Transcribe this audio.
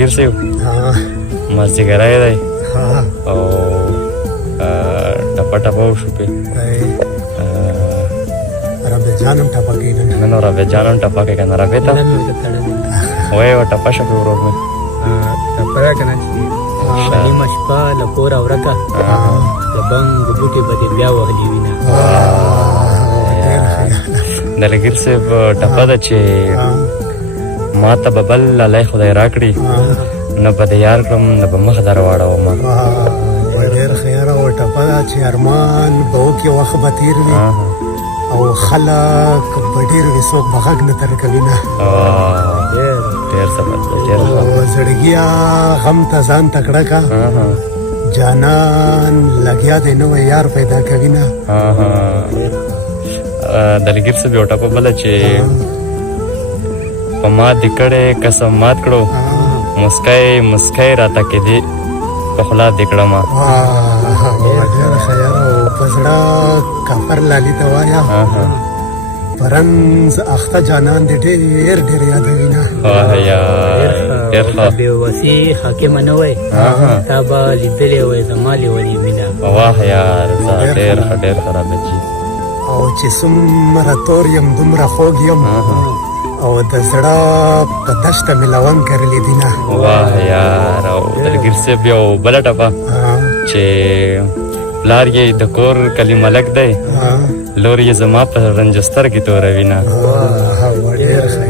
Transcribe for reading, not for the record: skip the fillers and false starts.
دلګیر صاحب مازدیګری دی او ټپه ټپه وشو پې رابع جانم ټپه کوي نن رابع جانم ټپه کوي که نه رابع ته وایي وه ټپه شه پې ورور مې ټپه ده که نه چې نیمه شپه له کوره ورکه د بنګ بوټې به دې بیا وهلې وینه دلګیر صاحب ټپه ده چې ما ته به بل لالی خدای راکړي نه به د یار کړم نه به مخ در واړومه ډېر ښه یاره و ټپه ده چې ارمان به وکړي وخت به تېر وي او خلک به ډېر وي څوک به غږ نه تر کوي نه ډېر زبردست ډېر او زړګیا غم ته ځان تکړه کا جانان لګیا دی نوی یار پیدا کوي نه دلګیر صاحب یو ټپه بله چې په ما دې کړی قسم مات کړو مسکی مسکی راته کېدې په خوله دې کړمه ډېره ښه یاره او په زړه کافر لالي ته وایه پرنز اخته جانان دې ډېر ډېر یادوي نه ډېر ښه بېوسي حاکمه نه وی تا به لیدلې وی زما لیونې مینه واه یار ډېر ښه ډېر ښه رابطي او چې څومره تور یم دومره خوږ یم او د زړه په دشته مې لونګ کرلې دي نه واه یار او دلګیر صاحب یو بله ټپه چې پلار یې د کور کلي ملک دی لور یې زما په رنجستر کې توروي نه ډېر ښه